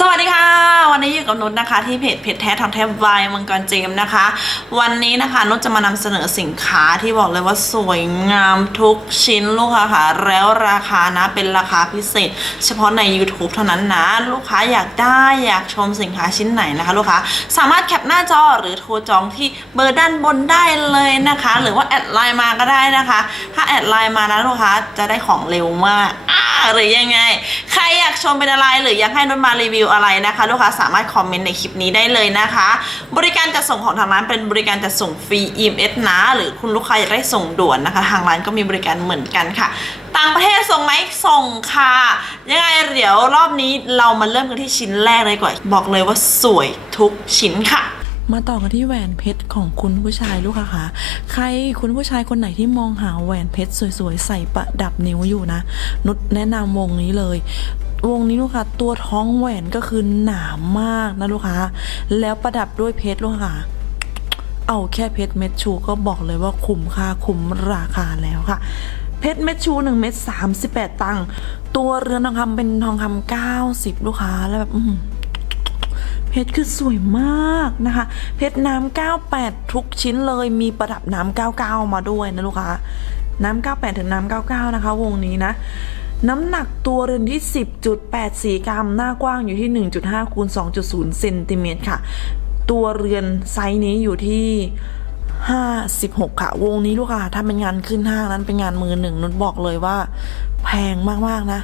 สวัสดีค่ะ วันนี้อยู่กับนุชนะคะ ที่เพจเพจแท้ทองแท้วายมังกรเจมนะคะ วันนี้นะคะนุชจะมานำเสนอสินค้าที่บอกเลยว่าสวยงามทุกชิ้นลูกค้าค่ะ แล้วราคานะเป็นราคาพิเศษ เฉพาะใน YouTube เท่านั้นนะ ลูกค้าอยากได้อยากชมสินค้าชิ้นไหนนะคะ ลูกค้าสามารถแคปหน้าจอหรือโทรจองที่เบอร์ด้านบนได้เลยนะคะ หรือว่าแอดไลน์มาก็ได้นะคะ ถ้าแอดไลน์มานะลูกค้าจะได้ของเร็วมากหรือยังไง ใครอยากชมเป็นอะไรหรืออยากให้นุชมารีวิวอะไรนะคะ ลูกค้าสามารถคอมเมนต์ในคลิปนี้ได้เลยนะคะ บริการจัดส่งของทางร้านเป็นบริการจัดส่งฟรี EMS นะ หรือคุณลูกค้าอยากได้ส่งด่วนนะคะ ทางร้านก็มีบริการเหมือนกันค่ะ ต่างประเทศส่งไหมส่งค่ะ ยังไงเดี๋ยวรอบนี้เรามาเริ่มกันที่ชิ้นแรกเลยกว่าบอกเลยว่าสวยทุกชิ้นค่ะมาต่อกันที่แหวนเพชรของคุณผู้ชายลูกค้าคะใครคุณผู้ชายคนไหนที่มองหาแหวนเพชรสวยๆ ใส่ประดับนิ้วอยู่นะ นุชแนะนำวงนี้เลย วงนี้ลูกค้าตัวท้องแหวนก็คือหนามากนะลูกค้า แล้วประดับด้วยเพชรลูกค้าเอาแค่เพชรเม็ดชูก็บอกเลยว่าคุ้มค่าคุ้มราคาแล้วค่ะ เพชรเม็ดชู1เม็ด38 ตังค์ตัวเรือนทองคำเป็นทองคำ90 ลูกค้าแล้วแบบเพชรคือสวยมากนะคะ เพชรน้ำ98 ทุกชิ้นเลยมีประดับน้ำ99 มาด้วยนะลูกค้าน้ำ98 ถึงน้ำ99 นะคะ วงนี้นะ น้ำหนักตัวเรือนที่ 10.84 กรัม หน้ากว้างอยู่ที่ 1.5 คูณ 2.0 เซนติเมตรค่ะ ตัวเรือนไซส์นี้อยู่ที่ 56 ค่ะ วงนี้ลูกค้าถ้าเป็นงานขึ้นห้างนั้นเป็นงานมือหนึ่งนุชบอกเลยว่า แพงมากๆนะ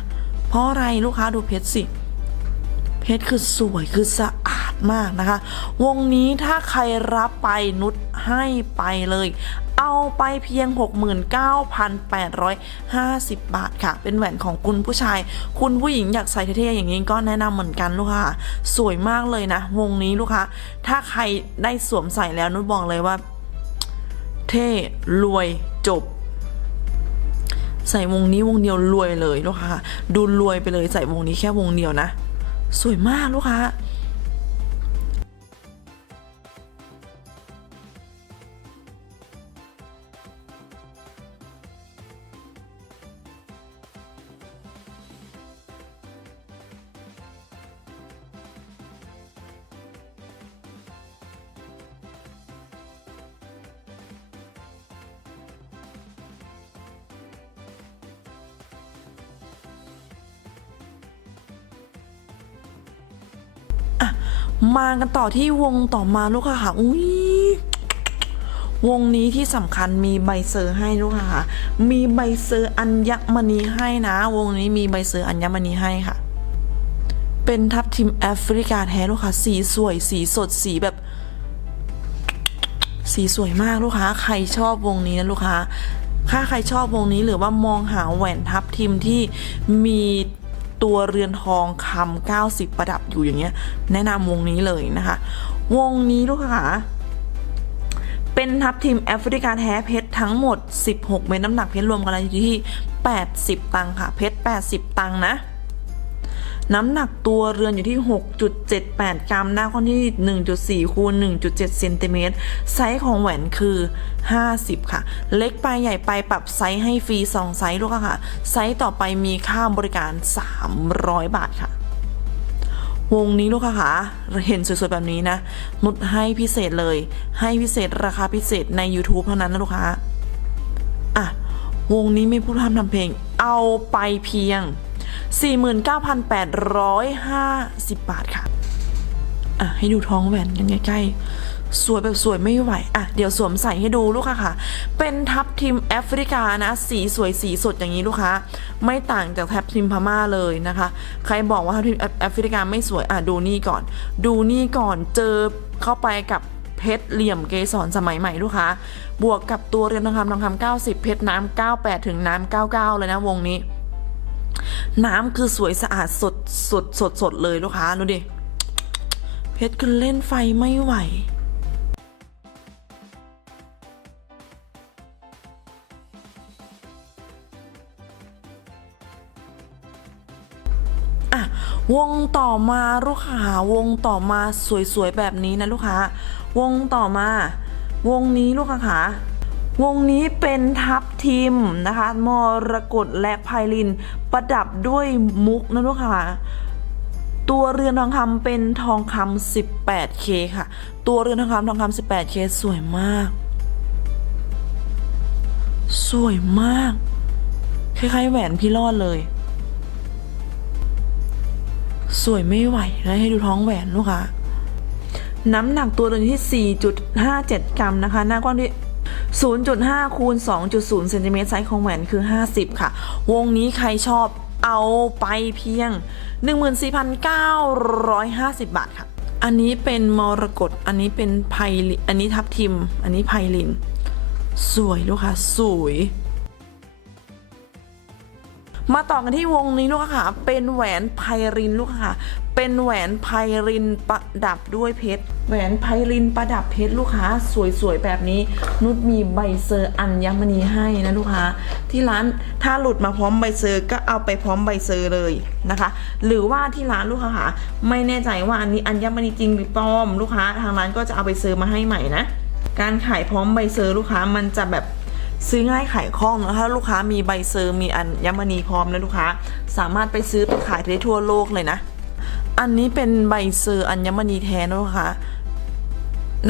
เพราะอะไรลูกค้าดูเพชรสิ เพชรคือสวยคือสะอาดมากนะคะ วงนี้ถ้าใครรับไปนุชให้ไปเลย เอาไปเพียง 69,850 บาทค่ะ เป็นแหวนของคุณผู้ชาย คุณผู้หญิงอยากใส่เท่ๆอย่างนี้ก็แนะนำเหมือนกันลูกค้าสวยมากเลยนะ วงนี้ลูกค้าถ้าใครได้สวมใส่แล้วนุชบอกเลยว่า เท่รวยจบใส่วงนี้วงเดียวรวยเลยลูกค้าดูรวยไปเลยใส่วงนี้แค่วงเดียวนะ สวยมากลูกค้า มากันต่อที่วงต่อมาลูกค้าค่ะอุ้ยวงนี้ที่สำคัญมีใบเซอร์ให้ลูกค้าค่ะ มีใบเซอร์อัญมณีให้นะ วงนี้มีใบเซอร์อัญมณีให้ค่ะ เป็นทับทิมแอฟริกาแท้ลูกค้าสีสวย สีสดสีแบบ สีสวยมากลูกค้า ใครชอบวงนี้นะลูกค้าถ้าใครชอบวงนี้หรือว่ามองหาแหวนทับทิมที่มี ตัวเรือนทองคำ90 ประดับอยู่อย่างเงี้ย แนะนำวงนี้เลยนะคะ วงนี้ลูกค้าเป็นทับทีมแอฟริกาแท้เพชรทั้งหมด 16 เม็ดน้ำหนักเพชรรวมกันแล้วอยู่ที่ 80 ตังค่ะ เพชร 80 ตังนะ น้ำหนักตัวเรือนอยู่ที่ 6.78 กรัม หน้าข้อที่ 1.4 คูณ 1.7 เซนติเมตร ไซส์ของแหวนคือ 50 ค่ะ เล็กไปใหญ่ไปปรับไซส์ให้ฟรี 2 ไซส์ลูกค้าค่ะ ไซส์ต่อไปมีค่าบริการ 300 บาทค่ะ วงนี้ลูกค้าค่ะ เห็นสวยๆแบบนี้นะนุดให้พิเศษเลย ให้พิเศษราคาพิเศษใน YouTube เท่านั้นนะลูกค้า อะ วงนี้ไม่พูดทำทำเพลง เอาไปเพียง 49,850 บาทค่ะ อะ ให้ดูท้องแหวนกันใกล้ๆ สวยแบบสวยไม่ไหว อะ เดี๋ยวสวมใส่ให้ดูลูกค้าค่ะ เป็นทับทิมแอฟริกานะ สีสวยสีสดอย่างนี้ลูกค้า ไม่ต่างจากทับทิมพม่าเลยนะคะ ใครบอกว่าทับทิมแอฟริกาไม่สวย อะ ดูนี่ก่อน ดูนี่ก่อน เจอเข้าไปกับเพชรเหลี่ยมเกสรสมัยใหม่ลูกค้า บวกกับตัวเรือนทองคำทองคำ90 เพชรน้ำ98 ถึงน้ำ99 เลยนะวงนี้ น้ำคือสวยสะอาดสดสดสดสดเลยลูกค้าดูดิ เพชรคือเล่นไฟไม่ไหวอะวงต่อมาลูกค้าวงต่อมาสวยๆแบบนี้นะลูกค้า วงต่อมา วงนี้ลูกค้า วงนี้เป็นทับทิมนะคะมรกตและไพลินประดับด้วยมุกนะลูกค้าตัวเรือนทองคำเป็นทองคำ 18K ค่ะ ตัวเรือนทองคำทองคำ 18K สวยมาก สวยมาก คล้ายๆแหวนพี่รอดเลย สวยไม่ไหวแล้วให้ดูท้องแหวนลูกค้าน้ำหนักตัวเรือนที่ 4.57 กรัมนะคะ หน้ากว้างที่ 0.5คูณ2.0เซนติเมตรไซส์ของแหวนคือ 50 ค่ะ วงนี้ใครชอบเอาไปเพียง 14,950 บาทค่ะ อันนี้เป็นมรกตอันนี้เป็นไพลิอันนี้ทับทิม อันนี้ไพลิน สวยลูกค้าสวย มาต่อกันที่วงนี้ลูกค้าค่ะเป็นแหวนไพรินลูกค้าค่ะ เป็นแหวนไพรินประดับด้วยเพชร แหวนไพรินประดับเพชรลูกค้า สวยๆแบบนี้ นุชมีใบเซอร์อัญมณีให้นะลูกค้า ที่ร้านถ้าหลุดมาพร้อมใบเซอร์ก็เอาไปพร้อมใบเซอร์เลยนะคะ หรือว่าที่ร้านลูกค้าค่ะไม่แน่ใจว่าอันนี้อัญมณีจริงหรือปลอมลูกค้า ทางร้านก็จะเอาใบเซอร์มาให้ใหม่นะ การขายพร้อมใบเซอร์ลูกค้ามันจะแบบซื้อง่ายขายคล่องนะคะลูกค้ามีใบเซอร์มีอัญมณีพร้อมนะลูกค้า สามารถไปซื้อไปขายได้ทั่วโลกเลยนะ อันนี้เป็นใบเซอร์อัญมณีแท้นะลูกค้า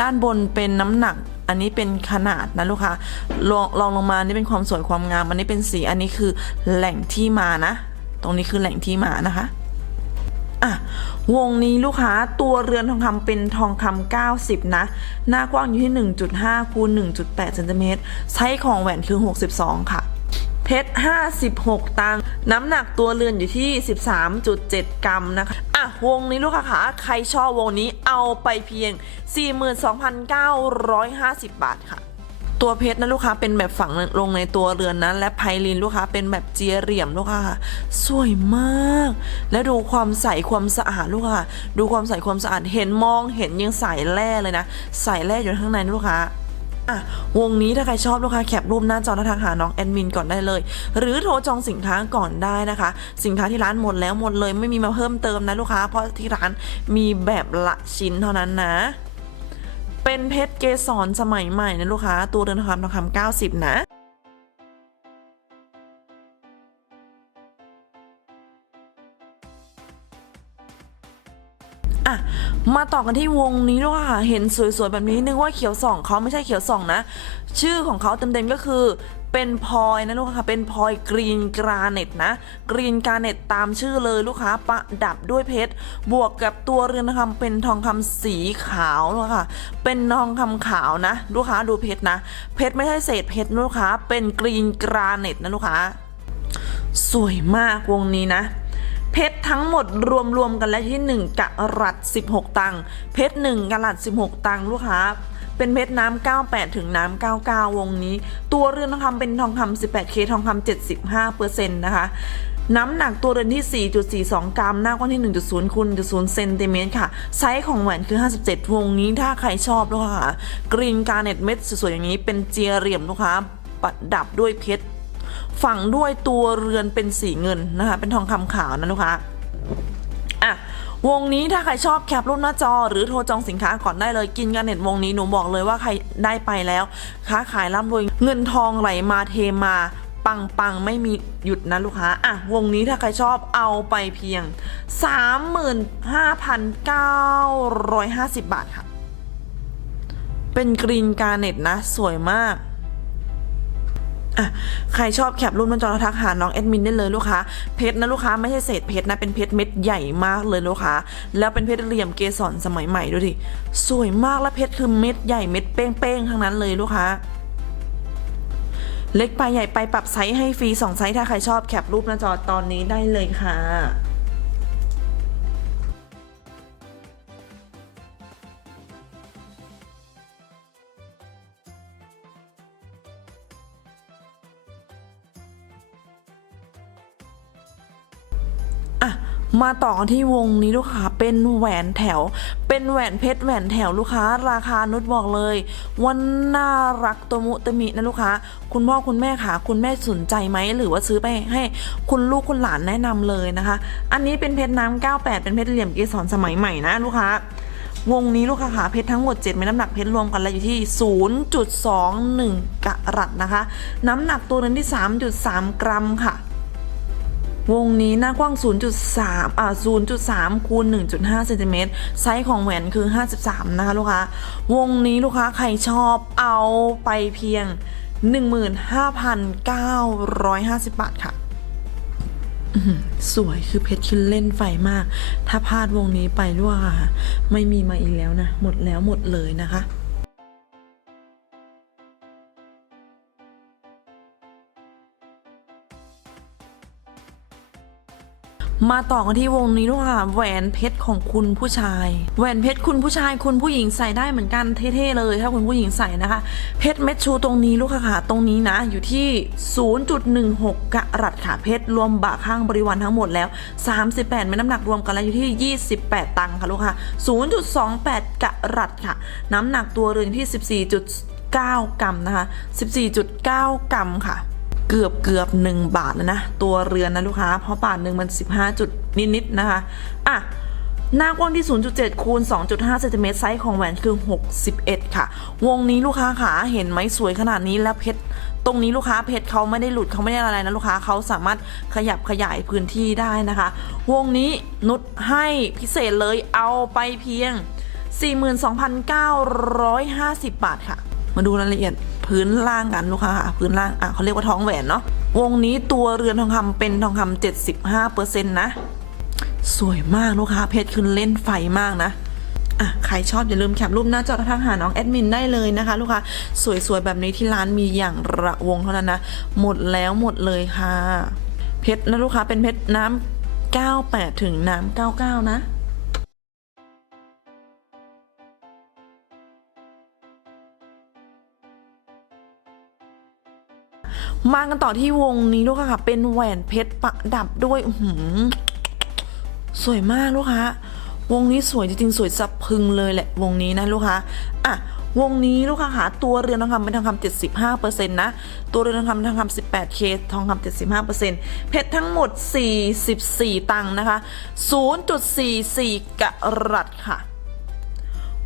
ด้านบนเป็นน้ำหนัก อันนี้เป็นขนาดนะลูกค้าลองลองลงมานี่เป็นความสวยความงาม อันนี้เป็นสีอันนี้คือแหล่งที่มานะ ตรงนี้คือแหล่งที่มานะคะ อะวงนี้ลูกค้าตัวเรือนทองคำเป็นทองคำ90 นะ หน้ากว้างอยู่ที่ 1.5คูณ1.8เซนติเมตรไซส์ของแหวนคือ 62 ค่ะ เพชร 56 ตัง น้ำหนักตัวเรือนอยู่ที่ 13.7 กรัมนะคะ อะ วงนี้ลูกค้าคะใครชอบวงนี้เอาไปเพียง 42,950 บาทค่ะ ตัวเพชรนะลูกค้าเป็นแบบฝังลงในตัวเรือนนะและไพลินลูกค้าเป็นแบบเจียเหลี่ยมลูกค้าค่ะสวยมาก และดูความใสความสะอาดลูกค้าดูความใสความสะอาดเห็นมองเห็นยังใสแร่เลยนะ ใสแร่อยู่ข้างในลูกค้า อะวงนี้ถ้าใครชอบลูกค้าแคปรูปหน้าจอแล้วทักหาน้องแอดมินก่อนได้เลย หรือโทรจองสินค้าก่อนได้นะคะ สินค้าที่ร้านหมดแล้วหมดเลยไม่มีมาเพิ่มเติมนะลูกค้า เพราะที่ร้านมีแบบละชิ้นเท่านั้นนะเป็นเพชรเกสรสมัยใหม่นะลูกค้า ตัวเรือนทองคำทองคำเก้าสิบนะ อะมาต่อกันที่วงนี้ลูกค่ะเห็นสวยๆแบบนี้นึกว่าเขียวส่องเขาไม่ใช่เขียวส่องนะ ชื่อของเขาเต็มๆก็คือเป็นพลอยนะลูกค้าเป็นพลอยกรีนกราเน็ตนะกรีนกราเน็ตตามชื่อเลยลูกค้าประดับด้วยเพชรบวกกับตัวเรือนทองคำเป็นทองคำสีขาวลูกค่ะเป็นทองคำขาวนะ ลูกค้าดูเพชรนะ เพชรไม่ใช่เศษเพชรลูกค้าเป็นกรีนกราเน็ตนะลูกค้าสวยมากวงนี้นะ เพชรทั้งหมดรวมๆกันแล้วที่ 1กะรัต16 ตังค์เพชร1กะรัต16 ตังค์ลูกค้าเป็นเพชรน้ำ 98 ถึงน้ำ 99 วงนี้ ตัวเรือนทองคำเป็นทองคำ 18K ทองคำ 75เปอร์เซ็นต์นะคะ น้ำหนักตัวเรือนที่ 4.42 กรัม หน้ากว้างที่ 1.0คูณ1.0เซนติเมตรค่ะ ไซส์ของแหวนคือ 57 วงนี้ ถ้าใครชอบลูกค้ากรีนการ์เน็ตเม็ดสวยๆอย่างนี้ เป็นเจียเหลี่ยมลูกค้าประดับด้วยเพชร ฝังด้วยตัวเรือนเป็นสีเงินนะคะ เป็นทองคำขาวนะลูกค้าอะวงนี้ถ้าใครชอบแคปรูปหน้าจอ หรือโทรจองสินค้าก่อนได้เลยกินกันเน็ตวงนี้หนูบอกเลยว่าใครได้ไปแล้ว ค้าขายร่ำรวยเงินทองไหลมาเทมา ปังปังๆไม่มีหยุดนะลูกค้าอะวงนี้ถ้าใครชอบเอาไปเพียง 35,950 บาทค่ะ เป็นกรีนการ์เน็ตนะ สวยมาก อะใครชอบแคปรูปหน้าจอแล้วทักหาน้องแอดมินได้เลยลูกค้าเพชรนะลูกค้าไม่ใช่เศษเพชรนะเป็นเพชรเม็ดใหญ่มากเลยลูกค้าแล้วเป็นเพชรเหลี่ยมเกสรสมัยใหม่ดูดิสวยมากและเพชรคือเม็ดใหญ่เม็ดเป้งๆทั้งนั้นเลยลูกค้าเล็กไปใหญ่ไปปรับไซส์ให้ฟรีสองไซส์ถ้าใครชอบแคปรูปหน้าจอตอนนี้ได้เลยค่ะ มาต่อกันที่วงนี้ลูกค้าเป็นแหวนแถว เป็นแหวนเพชรแหวนแถวลูกค้า ราคานุชบอกเลยวันน่ารักตัวมุตมินะลูกค้า คุณพ่อคุณแม่ค่ะ คุณแม่สนใจไหมหรือว่าซื้อไปให้คุณลูกคุณหลานแนะนำเลยนะคะ อันนี้เป็นเพชรน้ำ98 เป็นเพชรเหลี่ยมเกสรสมัยใหม่นะลูกค้าวงนี้ลูกค้าขาเพชรทั้งหมด 7 เม็ดน้ำหนักเพชรรวมกันแล้วอยู่ที่ 0.21 กะรัตนะคะ น้ำหนักตัวนึงที่ 3.3 กรัมค่ะ วงนี้หน้ากว้าง 0.3 อ่า 0.3 คูณ 1.5 เซนติเมตร ไซส์ของแหวนคือ 53 นะคะลูกค้า วงนี้ลูกค้าใครชอบเอาไปเพียง 15,950 บาทค่ะ สวยคือเพชรคือเล่นไฟมาก ถ้าพลาดวงนี้ไปลูกค้าไม่มีมาอีกแล้วนะ หมดแล้วหมดเลยนะคะ มาต่อกันที่วงนี้ลูกค่ะแหวนเพชรของคุณผู้ชาย แหวนเพชรคุณผู้ชายคุณผู้หญิงใส่ได้เหมือนกันเท่ๆเลยถ้าคุณผู้หญิงใส่นะคะ เพชรเม็ดชูตรงนี้ลูกค่ะค่ะตรงนี้นะ อยู่ที่ 0.16 กะรัตค่ะเพชรรวมบะข้างบริวารทั้งหมดแล้ว 38เม็ดน้ำหนักรวมกันแล้วอยู่ที่ 28 ตังค่ะลูกค่ะ 0.28 กะรัตค่ะ น้ำหนักตัวเรือนที่ 14.9 กรัมนะคะ 14.9 กรัมค่ะ เกือบเกือบหนึ่งบาทแล้วนะ ตัวเรือนนะลูกค้า เพราะบาทหนึ่งมัน 15 จุดนิดๆนะคะ อะ หน้ากว้างที่ 0.7 คูณ 2.5 เซนติเมตรไซส์ของแหวนคือ 61 ค่ะ วงนี้ลูกค้าขาเห็นไหมสวยขนาดนี้แล้วเพชรตรงนี้ลูกค้าเพชรเขาไม่ได้หลุดเขาไม่ได้อะไรนะลูกค้าเขาสามารถขยับขยายพื้นที่ได้นะคะ วงนี้นุชให้พิเศษเลยเอาไปเพียง 42,950 บาทค่ะ มาดูรายละเอียด พื้นล่างกันลูกค้าค่ะพื้นล่างอะเขาเรียกว่าท้องแหวนเนาะวงนี้ตัวเรือนทองคำเป็นทองคำ75%นะสวยมากลูกค้าเพชรคือเล่นไฟมากนะอะใครชอบอย่าลืมแคปรูปหน้าจอทักหาน้องแอดมินได้เลยนะคะ ลูกค้าสวยๆแบบนี้ที่ร้านมีอย่างระวงเท่านั้นนะหมดแล้วหมดเลยค่ะ เพชรนะลูกค้าเป็นเพชรน้ำ98 ถึงน้ำ99 นะ มากันต่อที่วงนี้ลูกค่ะ เป็นแหวนเพชรประดับด้วยหืสวยมากลูกค้าวงนี้สวยจริงๆสวยสะพึงเลยแหละวงนี้นะลูกค้าอะวงนี้ลูกค้าค่ะตัวเรือนทองคำเป็นทองคำ75%นต์นะ ตัวเรือนทองคำเป็นทองคำ 18K ทองคำ75%เพชรทั้งหมด44ตังค์นะคะ0.44กะรัตค่ะ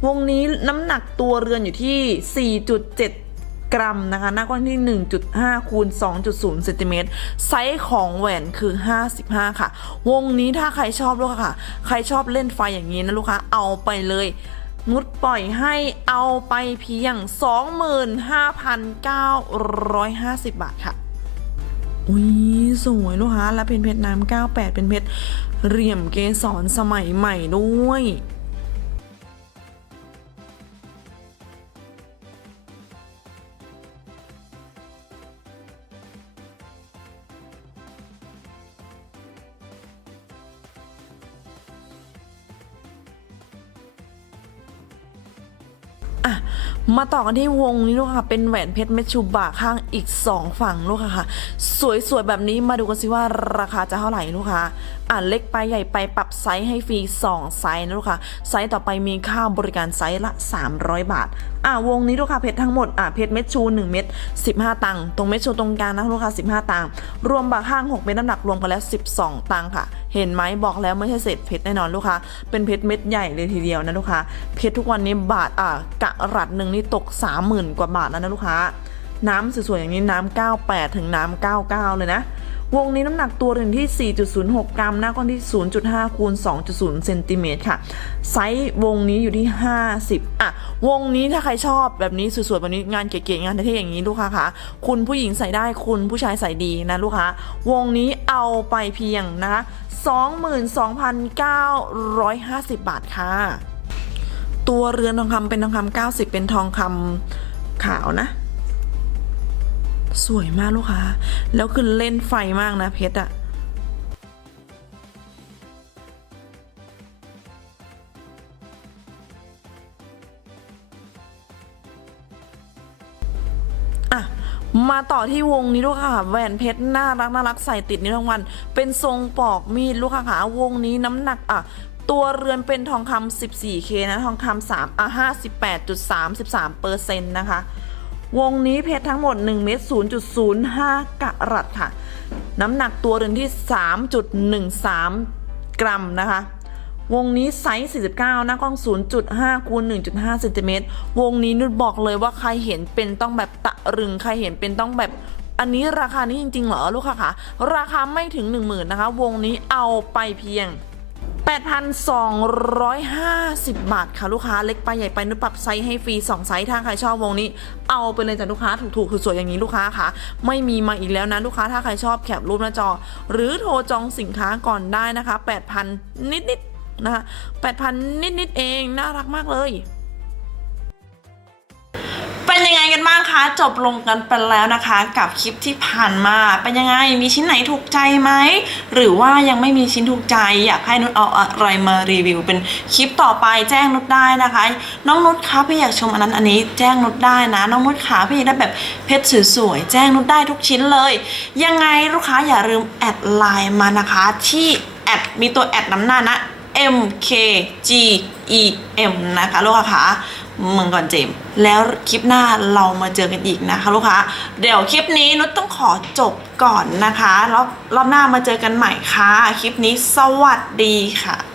วงนี้น้ำหนักตัวเรือนอยู่ที่4.7 กรัมนะคะหน้ากว้างที่ 1.5 คูณ 2.0 เซนติเมตร ไซส์ของแหวนคือ 55 ค่ะ วงนี้ถ้าใครชอบลูกค่ะ ใครชอบเล่นไฟอย่างนี้นะลูกค้า เอาไปเลยนุดปล่อยให้เอาไปเพียง 25,950 บาทค่ะ อุ้ยสวยลูกค้า และเป็นเพชรน้ำ98 เป็นเพชรเหลี่ยมเกสรสมัยใหม่ด้วย อะมาต่อกันที่วงนี้ลูกค่ะ เป็นแหวนเพชรเม็ดชูบะข้างอีก 2 ฝั่งลูกค่ะค่ะสวยๆ แบบนี้มาดูกันสิว่าราคาจะเท่าไหร่ลูกค้าอะเล็กไปใหญ่ไปปรับไซส์ให้ฟรี 2 ไซส์นะลูกค้าไซส์ต่อไปมีค่าบริการไซส์ละ 300 บาท อะวงนี้ลูกค้าเพชรทั้งหมด อะเพชรเม็ดชู 1 เม็ด15 ตังค์ ตรงเม็ดชูตรงกลางนะลูกค้า15 ตังค์ รวมบะข้าง 6 เม็ดน้ำหนักรวมกันแล้ว 12 ตังค์ค่ะ เห็นไหมบอกแล้วไม่ใช่เศษเพชรแน่นอนลูกค้าเป็นเพชรเม็ดใหญ่เลยทีเดียวนะลูกค้าเพชรทุกวันนี้บาท อะกะรตหนึ่งนี่ตก 30,000 กว่าบาทแล้วนะลูกค้า น้ำสวยๆอย่างนี้น้ำ98 ถึงน้ำ99 เลยนะ วงนี้น้ำหนักตัวถึงที่ 4.06 กรัม หน้ากว้างที่ 0.5 คูณ 2.0 เซนติเมตรค่ะ ไซส์วงนี้อยู่ที่ 50 อะ วงนี้ถ้าใครชอบแบบนี้สวยๆแบบนี้งานเก๋ๆงานเท่ๆอย่างนี้ลูกค้าคะคุณผู้หญิงใส่ได้คุณผู้ชายใส่ดีนะลูกค้าวงนี้เอาไปเพียงนะคะ22,950 บาทค่ะ ตัวเรือนทองคำเป็นทองคำ90เป็นทองคำขาวนะ สวยมากลูกค้า แล้วคือเล่นไฟมากนะเพชรอะมาต่อที่วงนี้ลูกค้าค่ะแหวนเพชรน่ารักน่ารักใส่ติดนิ้วทั้งวัน เป็นทรงปอกมีดลูกค้าค่ะวงนี้น้ำหนักอะ ตัวเรือนเป็นทองคำ 14K นะทองคำ3อะ58.33เปอร์เซ็นต์นะคะ วงนี้เพชรทั้งหมด1เม็ด0.05กะรัตค่ะ น้ำหนักตัวเรือนที่ 3.13 กรัมนะคะ วงนี้ไซส์ 49 หน้ากล้อง 0.5คูณ1.5เซนติเมตรวงนี้นุชบอกเลยว่าใครเห็นเป็นต้องแบบตะรึง ใครเห็นเป็นต้องแบบอันนี้ราคานี้จริงๆเหรอลูกค้าคะราคาไม่ถึง 1 0,000นะคะ วงนี้เอาไปเพียง 8,250 บาทค่ะลูกค้าเล็กไปใหญ่ไปนุปรับไซส์ให้ฟรี2ไซส์ถ้าใครชอบวงนี้ เอาไปเลยจ้ะลูกค้าถูกๆคือสวยอย่างนี้ลูกค้าค่ะ ไม่มีมาอีกแล้วนะลูกค้าถ้าใครชอบแคปรูปหน้าจอ หรือโทรจองสินค้าก่อนได้นะคะ 8,000 นิดๆนะคะ8,000 นิดๆเองน่ารักมากเลย เป็นยังไงกันบ้างคะ จบลงกันไปแล้วนะคะ กับคลิปที่ผ่านมาเป็นยังไงมีชิ้นไหนถูกใจไหมหรือว่ายังไม่มีชิ้นถูกใจ อยากให้นุชเอาอะไรมารีวิว เป็นคลิปต่อไปแจ้งนุชได้นะคะ น้องนุชคะพี่อยากชมอันนั้นอันนี้แจ้งนุชได้นะ น้องนุชขาพี่อยากได้แบบเพชรสวยๆแจ้งนุชได้ทุกชิ้นเลย ยังไงลูกค้าอย่าลืมแอดไลน์มานะคะที่แอดมีตัวแอดน้ำหน้านะ M K G E M นะคะลูกค้า เมืองก่อนเจมส์แล้วคลิปหน้าเรามาเจอกันอีกนะคะลูกค้าเดี๋ยวคลิปนี้นุชต้องขอจบก่อนนะคะรอบรอบหน้ามาเจอกันใหม่ค่ะ คลิปนี้สวัสดีค่ะ